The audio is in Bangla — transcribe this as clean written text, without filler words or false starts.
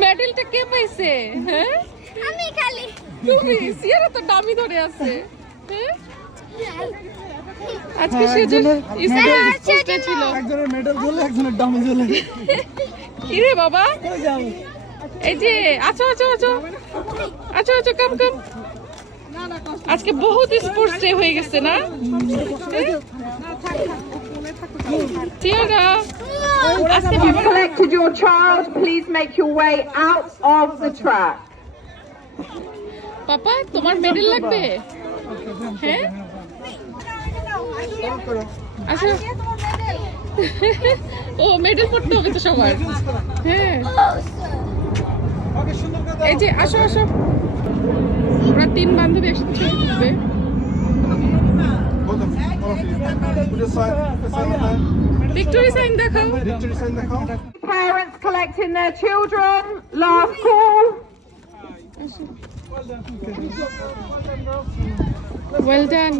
মেডেলটা কে পাইছে? হ্যাঁ আমি খালি তুমি। সিয়ারা তো দামি ধরে আছে। হ্যাঁ আজকে সেজন্য স্কুলে ছিল। একজনের মেডেল জ্বলে একজনের ডামি জ্বলে। কি রে বাবা? এই যে আছো আছো আছো আছো আছো কাম কাম। আজকে বহুত স্পোর্টস ডে হয়ে গেছে না? সিয়ারা আজকে You've collected your child, please make your way out of the track. পাপা তোমার মেডেল লাগবে? হ্যাঁ আচ্ছা ও মেডেল পড়তে হবে তো সবার। হ্যাঁ এই যে আসো আসো, ওরা 3 বান্ধবী একসাথে ছবি তুলবে। ভিক্টোরি সাইন দেখাও। Parents collecting their children, last call. Well done.